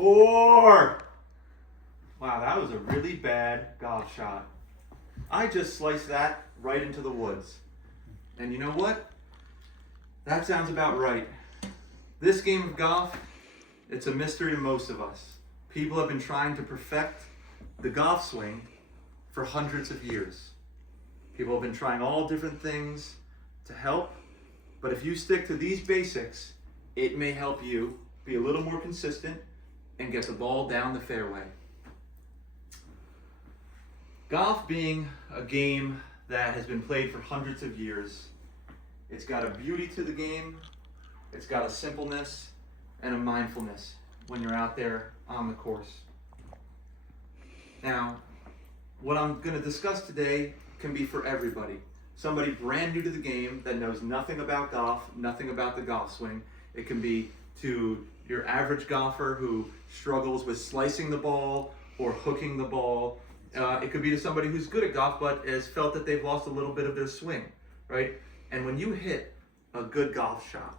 4. Wow, that was a really bad golf shot. I just sliced that right into the woods. And you know what? That sounds about right. This game of golf, it's a mystery to most of us. People have been trying to perfect the golf swing for hundreds of years. People have been trying all different things to help, but if you stick to these basics, it may help you be a little more consistent and get the ball down the fairway. Golf being a game that has been played for hundreds of years, it's got a beauty to the game, it's got a simpleness and a mindfulness when you're out there on the course. Now, what I'm going to discuss today can be for everybody. Somebody brand new to the game that knows nothing about golf, nothing about the golf swing. It can be to your average golfer who struggles with slicing the ball or hooking the ball. It could be to somebody who's good at golf but has felt that they've lost a little bit of their swing, right? And when you hit a good golf shot,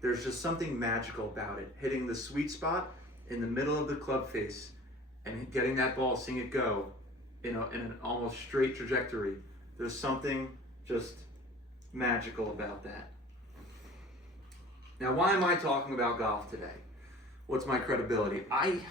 there's just something magical about it. Hitting the sweet spot in the middle of the club face and getting that ball, seeing it go in an almost straight trajectory. There's something just magical about that. Now, why am I talking about golf today? What's my credibility? I'm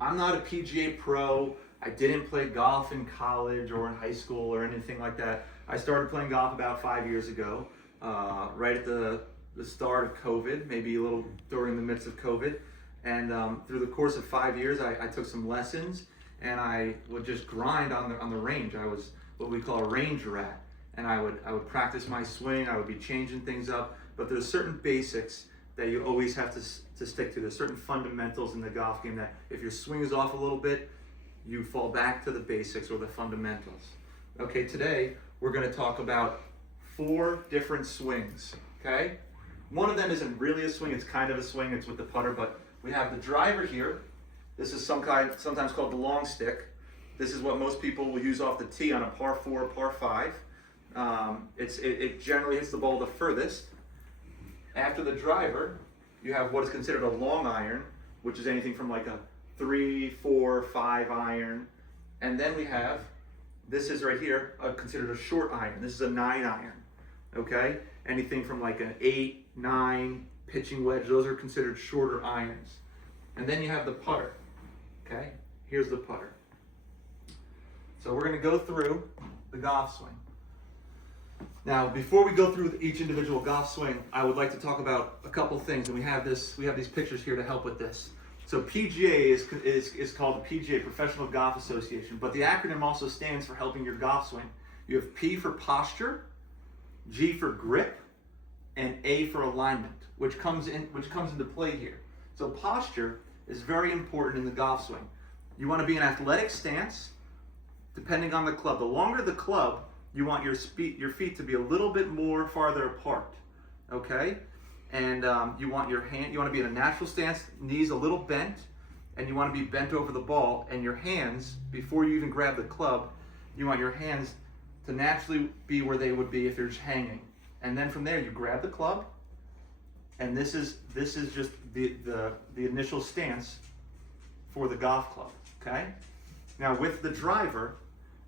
not a PGA pro. I didn't play golf in college or in high school or anything like that. I started playing golf about 5 years ago, right at the start of COVID, maybe a little during the midst of COVID. And through the course of 5 years, I took some lessons, and I would just grind on the range. I was what we call a range rat, and I would practice my swing. I would be changing things up, but there's certain basics that you always have to stick to. There's certain fundamentals in the golf game that if your swing is off a little bit, you fall back to the basics or the fundamentals. Okay, today we're going to talk about 4 different swings, okay? One of them isn't really a swing, it's kind of a swing, it's with the putter, but we have the driver here. This is sometimes called the long stick. This is what most people will use off the tee on a par 4 or par 5. It generally hits the ball the furthest. After the driver, you have what is considered a long iron, which is anything from like a 3, 4, 5 iron. And then we have, this is right here, considered a short iron. This is a 9 iron, okay? Anything from like an 8, 9, pitching wedge, those are considered shorter irons. And then you have the putter, okay? Here's the putter. So we're gonna go through the golf swing. Now, before we go through each individual golf swing, I would like to talk about a couple things, and we have these pictures here to help with this. So PGA is called the PGA, Professional Golf Association, but the acronym also stands for helping your golf swing. You have P for posture, G for grip, and A for alignment, which comes into play here. So posture is very important in the golf swing. You want to be in athletic stance, depending on the club. The longer the club, you want your feet to be a little bit more farther apart, okay? And you want to be in a natural stance, knees a little bent, and you want to be bent over the ball, and your hands, before you even grab the club, you want your hands to naturally be where they would be if you're just hanging. And then from there, you grab the club, and this is just the initial stance for the golf club, okay? Now with the driver,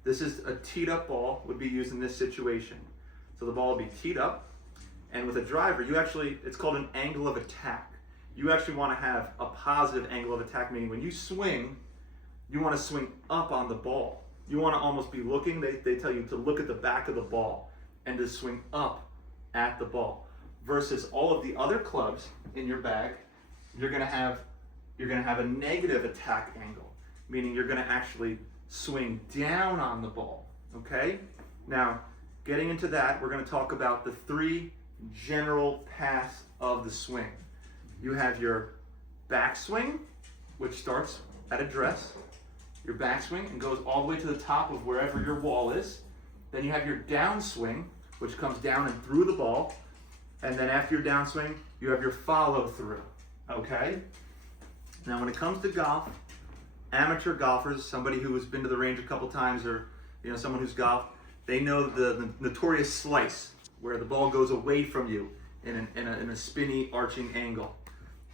this is a teed up ball would be used in this situation. So the ball would be teed up, and with a driver, it's called an angle of attack. You actually want to have a positive angle of attack, meaning when you swing, you want to swing up on the ball. You want to almost be looking, they tell you to look at the back of the ball and to swing up at the ball. Versus all of the other clubs in your bag, you're gonna have a negative attack angle, meaning you're gonna actually swing down on the ball, okay? Now, getting into that, we're gonna talk about the 3 general paths of the swing. You have your backswing, which starts at address, your backswing, and goes all the way to the top of wherever your wall is. Then you have your downswing, which comes down and through the ball. And then after your downswing, you have your follow through, okay? Now when it comes to golf, amateur golfers, somebody who has been to the range a couple times, or someone who's golfed, they know the notorious slice, where the ball goes away from you in a spinny, arching angle.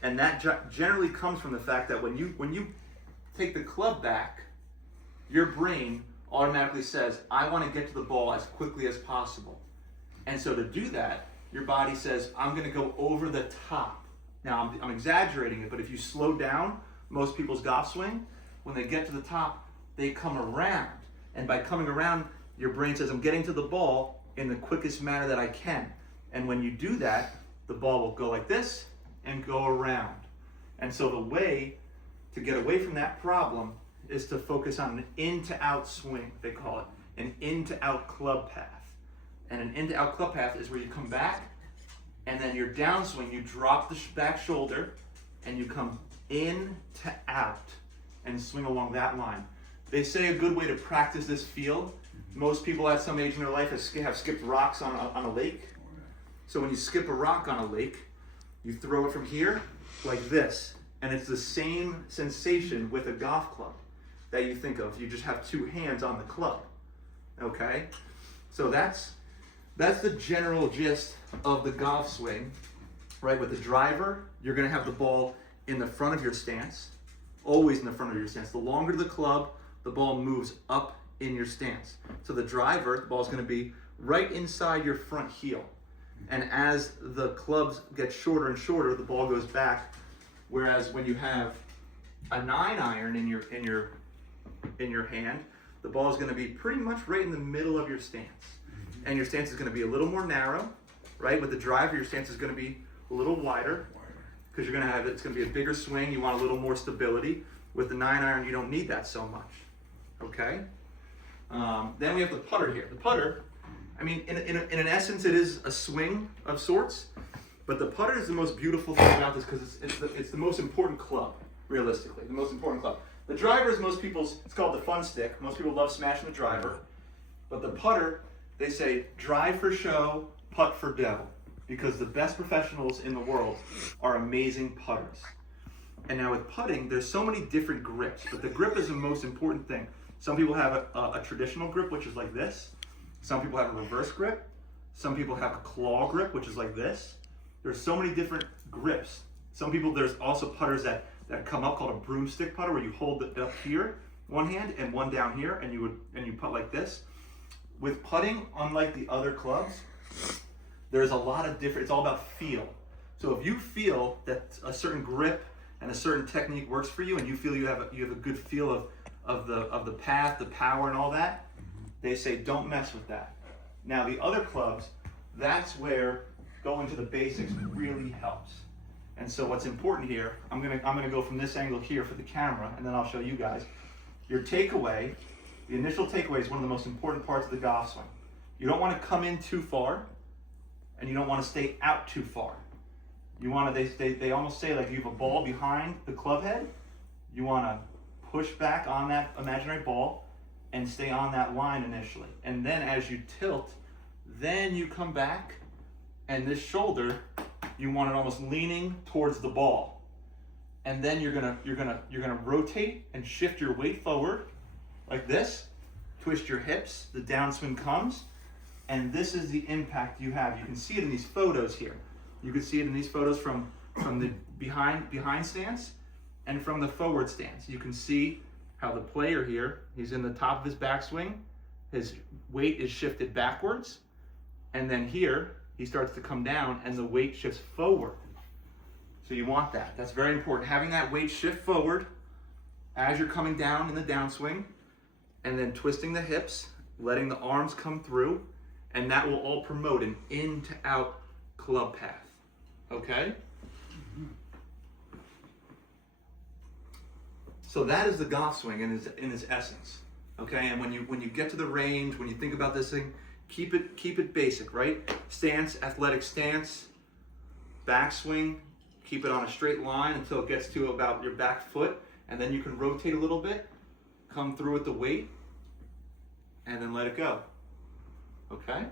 And that generally comes from the fact that when you take the club back, your brain automatically says, I want to get to the ball as quickly as possible. And so to do that, your body says, I'm going to go over the top. Now, I'm exaggerating it, but if you slow down most people's golf swing, when they get to the top, they come around. And by coming around, your brain says, I'm getting to the ball in the quickest manner that I can. And when you do that, the ball will go like this and go around. And so the way to get away from that problem is to focus on an in to out swing, they call it, an in to out club path. And an in to out club path is where you come back, and then your downswing, you drop the back shoulder, and you come in to out and swing along that line. They say a good way to practice this feel, most people at some age in their life have skipped rocks on a lake. So when you skip a rock on a lake, you throw it from here like this, and it's the same sensation with a golf club that you think of. You just have two hands on the club, okay? So that's the general gist of the golf swing, right? With the driver, you're gonna have the ball in the front of your stance, always in the front of your stance. The longer the club, the ball moves up in your stance. So the driver, the ball's gonna be right inside your front heel. And as the clubs get shorter and shorter, the ball goes back. Whereas when you have a 9-iron in your hand, the ball is going to be pretty much right in the middle of your stance. And your stance is going to be a little more narrow, right? With the driver, your stance is going to be a little wider because you're going to have it's going to be a bigger swing. You want a little more stability. With the 9-iron, you don't need that so much. Okay. Then we have the putter here. The putter, I mean, in an essence, it is a swing of sorts, but the putter is the most beautiful thing about this because it's the most important club, realistically, the most important club. The driver is it's called the fun stick. Most people love smashing the driver, but the putter, they say, drive for show, putt for dough, because the best professionals in the world are amazing putters. And now with putting, there's so many different grips, but the grip is the most important thing. Some people have a traditional grip, which is like this. Some people have a reverse grip. Some people have a claw grip, which is like this. There's so many different grips. Some people, there's also putters that come up called a broomstick putter, where you hold it up here, one hand, and one down here, and you putt like this. With putting, unlike the other clubs, there's a lot of different, it's all about feel. So if you feel that a certain grip and a certain technique works for you, and you feel you have a good feel of the path, the power, and all that, they say don't mess with that. Now the other clubs, that's where going to the basics really helps. And so what's important here, I'm gonna go from this angle here for the camera, and then I'll show you guys. Your takeaway, the initial takeaway is one of the most important parts of the golf swing. You don't want to come in too far, and you don't want to stay out too far. You want to, they almost say, like, you have a ball behind the club head, you want to push back on that imaginary ball and stay on that line initially. And then as you tilt, then you come back, and this shoulder, you want it almost leaning towards the ball. And then you're gonna rotate and shift your weight forward like this, twist your hips, the downswing comes, and this is the impact you have. You can see it in these photos here. You can see it in these photos from the behind stance and from the forward stance. You can see how the player here, he's in the top of his backswing, his weight is shifted backwards, and then here, he starts to come down and the weight shifts forward. So you want that. That's very important. Having that weight shift forward as you're coming down in the downswing, and then twisting the hips, letting the arms come through, and that will all promote an in to out club path. Okay? So that is the golf swing in its essence. Okay? And when you get to the range, when you think about this thing, keep it basic, right? Stance, athletic stance, backswing, keep it on a straight line until it gets to about your back foot, and then you can rotate a little bit, come through with the weight, and then let it go. Okay?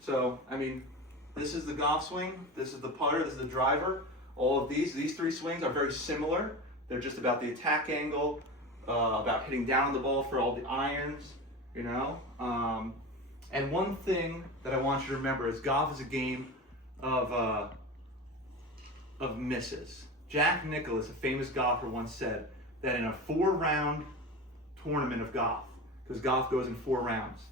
So, I mean, this is the golf swing, this is the putter, this is the driver. All of these three swings are very similar. They're just about the attack angle, about hitting down on the ball for all the irons, you know? And one thing that I want you to remember is golf is a game of misses. Jack Nicklaus, a famous golfer, once said that in a 4-round tournament of golf, because golf goes in 4 rounds,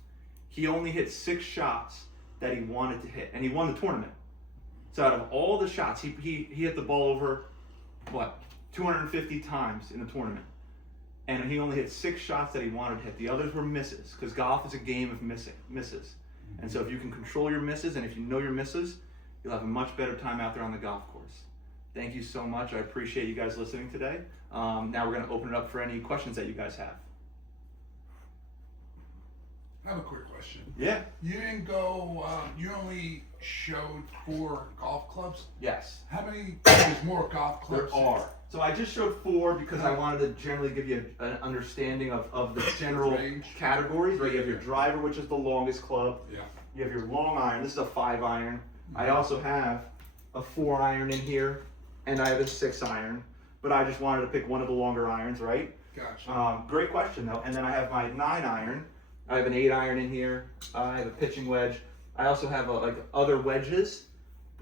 he only hit 6 shots that he wanted to hit, and he won the tournament. So out of all the shots, he hit the ball over, 250 times in the tournament. And he only hit 6 shots that he wanted to hit. The others were misses, because golf is a game of misses. And so if you can control your misses, and if you know your misses, you'll have a much better time out there on the golf course. Thank you so much. I appreciate you guys listening today. Now we're going to open it up for any questions that you guys have. I have a quick question. Yeah. You didn't go, you only showed 4 golf clubs? Yes. How many, there's more golf clubs? There are. So I just showed 4 because I wanted to generally give you an understanding of the general categories, right? You have your driver, which is the longest club. Yeah. You have your long iron. This is a 5-iron. I also have a 4-iron in here, and I have a 6-iron. But I just wanted to pick one of the longer irons, right? Gotcha. Great question, though. And then I have my 9-iron. I have an 8-iron in here. I have a pitching wedge. I also have other wedges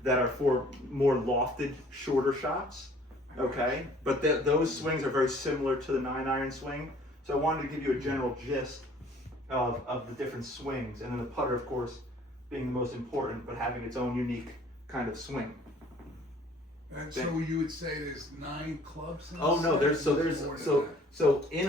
that are for more lofted, shorter shots. Okay, but those swings are very similar to the 9-iron swing. So I wanted to give you a general gist of the different swings, and then the putter, of course, being the most important, but having its own unique kind of swing. And so you would say there's 9 clubs? Oh no, so in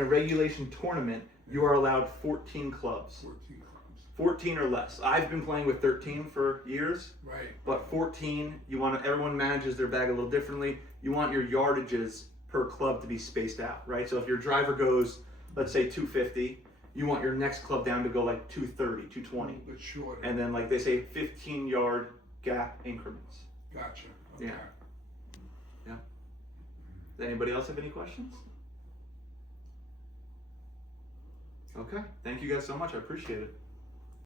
a regulation tournament, you are allowed 14 clubs. 14 clubs. 14 or less. I've been playing with 13 for years. Right. But 14, everyone manages their bag a little differently. You want your yardages per club to be spaced out, right? So if your driver goes, let's say 250, you want your next club down to go like 230, 220. But shorter. And then like they say 15-yard gap increments. Gotcha. Okay. Yeah. Does anybody else have any questions? Okay. Thank you guys so much. I appreciate it.